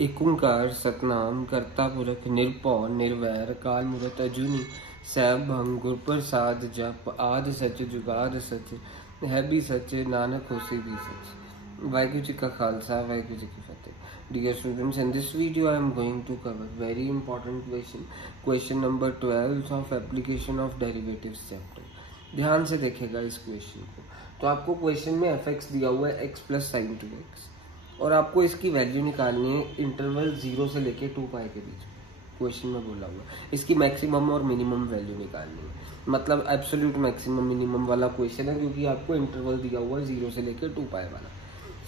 एक ओंकार सतनाम करता पुरख निरभौ निर्वैर काल मूरत अजूनी सैभ भंग गुर प्रसाद जप आद सच जुगाद सच है भी सच नानक होसी भी सच। वाहिगुरु जी का खालसा वाहिगुरु जी की फतेह। Dear students, in this video I am going to cover very important question number 12 of application of derivatives chapter। ध्यान से देखेगा इस क्वेश्चन को। तो आपको क्वेश्चन में fx दिया हुआ है x प्लस साइन 2x और आपको इसकी वैल्यू निकालनी है इंटरवल 0 से लेके 2 पाई के बीच। क्वेश्चन में बोला हुआ इसकी मैक्सिमम और मिनिमम वैल्यू निकालनी है, मतलब एब्सोल्यूट मैक्सिमम मिनिमम वाला क्वेश्चन है, क्योंकि आपको इंटरवल दिया हुआ है 0 से लेके 2 पाई वाला।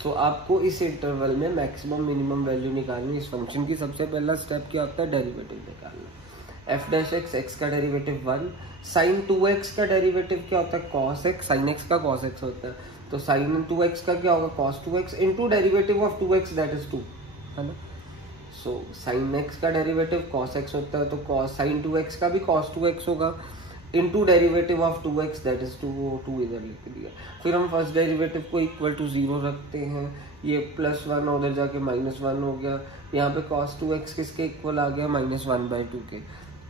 तो आपको इस इंटरवल में मैक्सिमम मिनिमम वैल्यू निकालनी। इस फंक्शन की सबसे पहला स्टेप क्या होता है, डेरिवेटिव निकालना। एफ डैश एक्स, एक्स का डेरिवेटिव 1, साइन 2x का डेरिवेटिव क्या होता है, कॉस एक्स, साइन एक्स का कॉस एक्स होता है, तो साइन 2x का क्या होगा, cos 2x into derivative of 2x that is 2, है ना। सो साइन एक्स का डेरिवेटिव कॉस एक्स होता है, तो कॉस साइन 2x का भी कॉस 2x होगा into derivative of 2x that is 2, वो 2 इधर लिख दिया। फिर हम फर्स्ट डेरिवेटिव को इक्वल टू 0 रखते हैं, ये +1 उधर जाके -1 हो गया। यहाँ पे cos 2x किसके इक्वल आ गया, -1/2 के।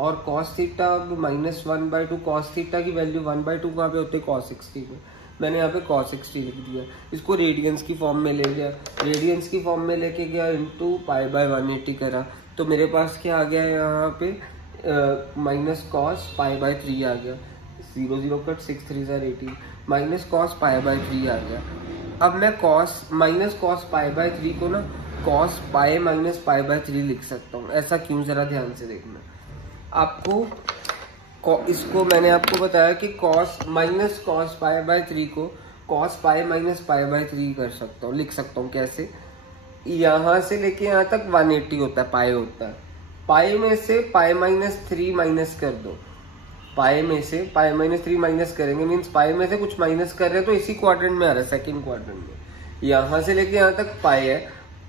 और cos थीटा -1/2, cos थीटा की वैल्यू 1/2 कहाँ पे होती है, cos 60 में। मैंने यहाँ पे cos 60 लिख दिया, इसको रेडियंस की फॉर्म में ले लिया, रेडियंस की फॉर्म में लेके गया इंटू π/180 करा, तो मेरे पास क्या आ गया यहाँ पे माइनस कॉस π/3 आ गया। 0 0 कट 6 3 18 माइनस कॉस π/3 आ गया। अब मैं माइनस कॉस π/3 को ना कॉस पाई माइनस π/3 लिख सकता हूँ। ऐसा क्यों, जरा ध्यान से देखना। आपको इसको मैंने आपको बताया कि कॉस माइनस कॉस π/3 को कॉस पाई माइनस π/3 कर सकता हूँ, लिख सकता हूँ। कैसे, यहाँ से लेके यहाँ तक 180 होता है, पाई होता है, पाई में से π-3 माइनस कर दो, पाई में से π-3 माइनस करेंगे, मीन्स पाई में से कुछ माइनस कर रहे हैं, तो इसी क्वाड्रेंट में आ रहा है, सेकंड क्वाड्रेंट में। यहाँ से लेके यहाँ तक पाई है,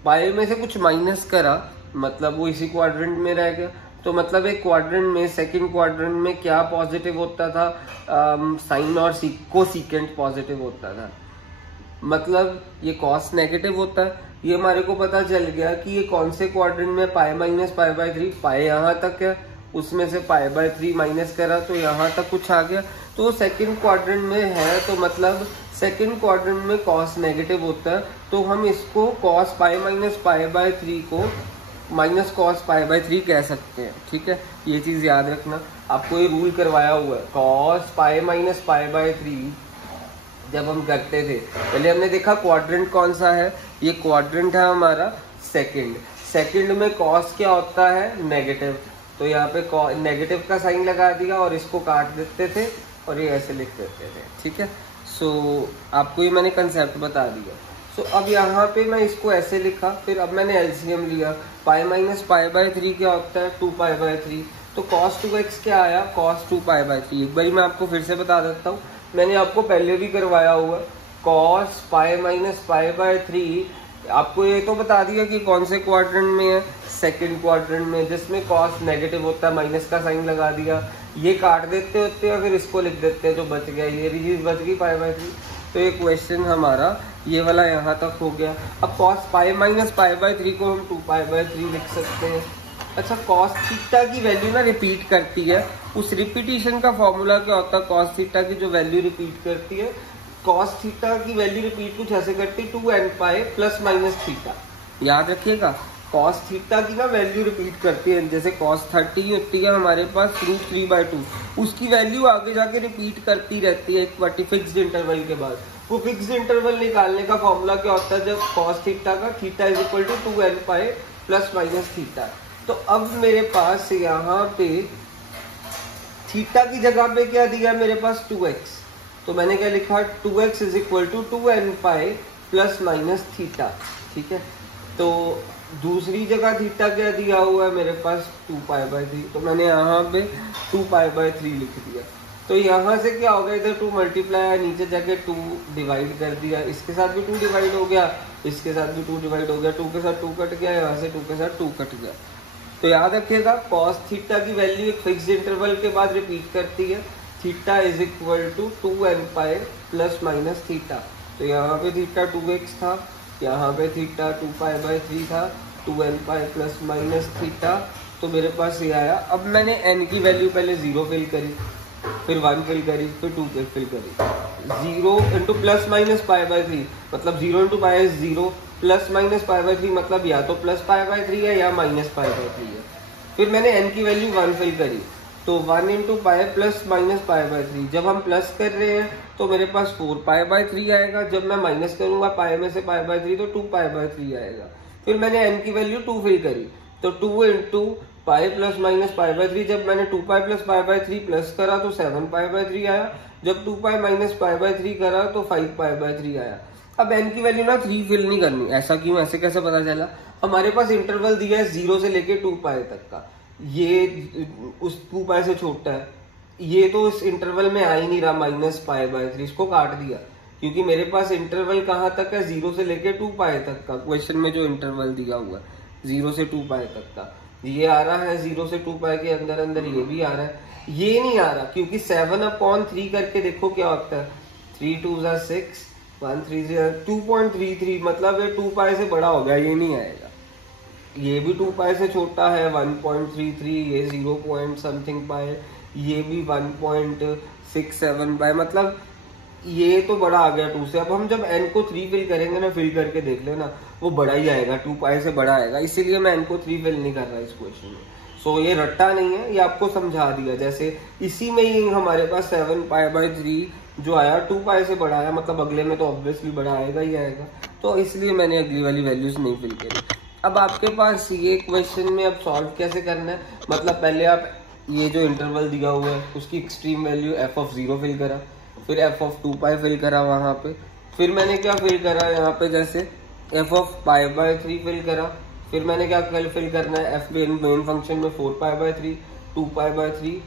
पाई में से कुछ माइनस करा, मतलब वो इसी क्वाड्रेंट में रह गया। तो मतलब एक क्वाड्रेंट में, सेकंड क्वाड्रेंट में क्या पॉजिटिव होता था, साइन और कोसेकेंट पॉजिटिव होता था, मतलब ये कॉस नेगेटिव होता है। ये हमारे को पता चल गया कि ये कौन से क्वाड्रेंट में, पाई माइनस π/3, पाई यहाँ तक है, उसमें से π/3 माइनस करा तो यहाँ तक कुछ आ गया, तो सेकंड क्वाड्रेंट में है, तो मतलब सेकंड क्वाड्रेंट में कॉस नेगेटिव होता है, तो हम इसको कॉस पाई माइनस π/3 को माइनस कॉस π/3 कह सकते हैं। ठीक है, ये चीज याद रखना, आपको ये रूल करवाया हुआ है। कॉस पाई माइनस π/3 जब हम करते थे, पहले हमने देखा क्वाड्रेंट कौन सा है, ये क्वाड्रेंट है हमारा सेकंड। सेकंड में कॉस क्या होता है, नेगेटिव, तो यहाँ पे नेगेटिव का साइन लगा दिया और इसको काट देते थे और ये ऐसे लिख देते थे। ठीक है, सो आपको ये मैंने कंसेप्ट बता दिया। सो अब यहाँ पे मैं इसको ऐसे लिखा, फिर अब मैंने एलसीएम लिया, पाई माइनस π/3 क्या होता है, 2π/3, तो cos 2x क्या आया, cos 2π/3। एक बार मैं आपको फिर से बता देता हूँ, मैंने आपको पहले भी करवाया हुआ, cos पाई माइनस π/3, आपको ये तो बता दिया कि कौन से क्वाड्रेंट में है, सेकंड क्वाड्रेंट में, जिसमें cos नेगेटिव होता है, माइनस का साइन लगा दिया, ये काट देते होते हैं, फिर इसको लिख देते हैं, जो बच गया, ये चीज बच गई π/3। तो ये क्वेश्चन हमारा ये वाला यहाँ तक हो गया। अब cos पाई माइनस π/3 को हम 2π/3 लिख सकते हैं। अच्छा, कॉस थीटा की वैल्यू ना रिपीट करती है, उस रिपीटिशन का फॉर्मूला क्या होता है, कॉस थीटा की जो वैल्यू रिपीट करती है, कॉस थीटा की वैल्यू रिपीट कुछ ऐसे करती है, 2nπ प्लस माइनस थीटा। याद रखिएगा, कॉस थीटा की ना वैल्यू रिपीट करती है, जैसे कॉस 30 होती है हमारे पास √3/2, उसकी वैल्यू आगे जाके रिपीट करती रहती है एक फिक्स्ड इंटरवल के बाद। वो फिक्स्ड इंटरवल निकालने का फॉर्मूला क्या होता है, जब कॉस थीटा का theta is equal to 2nπ plus minus theta. तो अब मेरे पास यहाँ पे थीटा की जगह पे क्या दिया है, मेरे पास 2x, तो मैंने क्या लिखा, 2x is equal to 2nπ plus minus theta. ठीक है, तो दूसरी जगह थीटा क्या दिया हुआ है मेरे पास, 2π/3, तो मैंने यहाँ पे 2π/3 लिख दिया। तो यहाँ से क्या हो गया, इधर 2 मल्टीप्लाई, नीचे जाके 2 डिवाइड कर दिया, इसके साथ भी 2 डिवाइड हो गया, इसके साथ भी 2 डिवाइड हो गया, 2 के साथ 2 कट गया, यहाँ से 2 के साथ 2 कट गया। तो याद रखिएगा, cos थीटा की वैल्यू एक फिक्स्ड इंटरवल के बाद रिपीट करती है, theta is equal to 2nπ plus minus theta. तो यहाँ पे थीटा 2x था, यहाँ पे थीटा 2π/3 था, 2n π प्लस माइनस थीटा, तो मेरे पास ये आया। अब मैंने n की वैल्यू पहले 0 फिल करी, फिर 1 फिल करी, फिर 2 फिल करी। 0 इंटू प्लस माइनस π/3 मतलब 0 इंटू π इज 0, प्लस माइनस π/3 मतलब या तो प्लस π/3 है या माइनस π/3 है। फिर मैंने n की वैल्यू 1 फिल करी, तो 1 इंटू पाई प्लस माइनस π/3। जब हम प्लस कर रहे हैं तो मेरे पास 4π/3 आएगा, जब मैं माइनस करूंगा पाई में से π/3 तो 2π/3 आएगा। फिर मैंने n की वैल्यू 2 फिल करी, तो 2 इंटू पाई प्लस माइनस π/3, जब मैंने 2π प्लस π/3 प्लस करा तो 7π/3 आया, जब 2π माइनस π/3 करा तो 5π/3 आया। अब n की वैल्यू ना 3 फिल नहीं करनी। ऐसा क्यों, ऐसे कैसे पता चला? हमारे पास इंटरवल दिया है 0 से लेके 2π तक का, ये उस 2π से छोटा है, ये तो इस इंटरवल में आ ही नहीं रहा -π/3, इसको काट दिया क्योंकि मेरे पास इंटरवल कहाँ तक है, 0 से लेके 2π तक का। क्वेश्चन में जो इंटरवल दिया हुआ है 0 से 2π तक का, ये आ रहा है 0 से 2π के अंदर अंदर, ये भी आ रहा है। ये नहीं आ रहा क्योंकि 7/3 करके देखो क्या होता है, 3 2 6, 1 3 2.33, मतलब ये 2π से बड़ा हो गया, ये नहीं आएगा। ये भी 2π से छोटा है 1.33, ये 0 पॉइंट समथिंग पाए, ये भी 1.67 पाए, मतलब ये तो बड़ा आ गया 2 से। अब हम जब n को 3 फिल करेंगे ना, फिल करके देख लेना, वो बड़ा ही आएगा, 2π से बड़ा आएगा, इसीलिए मैं n को 3 फिल नहीं कर रहा इस क्वेश्चन में। सो ये रट्टा नहीं है, ये आपको समझा दिया। जैसे इसी में ही हमारे पास 7π/3 जो आया 2π से बड़ा आया, मतलब अगले में तो ऑब्वियसली बड़ा आएगा ही आएगा, तो इसलिए मैंने अगली वाली वैल्यूज नहीं फिल करी। अब आपके पास ये क्वेश्चन में अब सॉल्व कैसे करना है, मतलब पहले आप ये जो इंटरवल दिया हुआ है उसकी एक्सट्रीम वैल्यू f(0) फिल करा, फिर f(2π) फिल करा वहां पे, फिर मैंने क्या फिल करा यहाँ पे, जैसे f(π/3) फिल करा, फिर मैंने क्या फिल करना है, f मेन फंक्शन में 4π/3, 2π/3,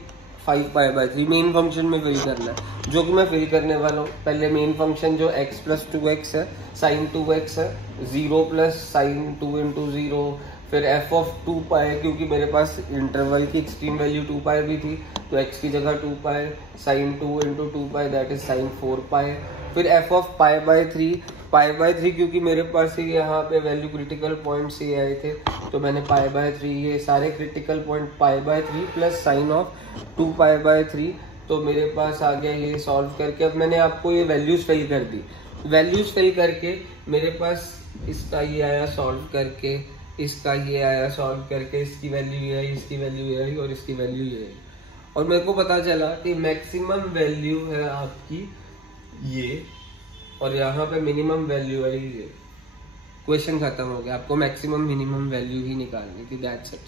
5π/3 मेन फंक्शन में फिल करना है, जो कि मैं फिल करने वाला हूँ। पहले मेन फंक्शन जो x प्लस 2x है, sin 2x है, 0 प्लस sin 2 इंटू 0, फिर f(2π) क्योंकि मेरे पास इंटरवल की एक्सट्रीम वैल्यू 2π भी थी, तो x की जगह 2π, sin 2 into 2π that is sin 4π, फिर f(π/3), π/3 क्योंकि मेरे पास ही यहाँ पे वैल्यू क्रिटिकल पॉइंट से आए थे, तो मैंने π/3, ये सारे critical point π/3 plus sine of 2π/3, तो मेरे पास आ गया ये सॉल्व करके। अब मैंने आपको ये वैल्यूज फिल कर दी, वैल्यूज फिल करके मेरे पास इसका ये आया सॉल्व करके, इसका ये आया सॉल्व करके, इसकी वैल्यू ये आई, इसकी वैल्यू ये आई और इसकी वैल्यू ये आई, और मेरे को पता चला कि मैक्सिमम वैल्यू है आपकी ये, और यहाँ पे मिनिमम वैल्यू है ये। क्वेश्चन खत्म हो गया, आपको मैक्सिमम मिनिमम वैल्यू ही निकालनी थी, दैट्स इट।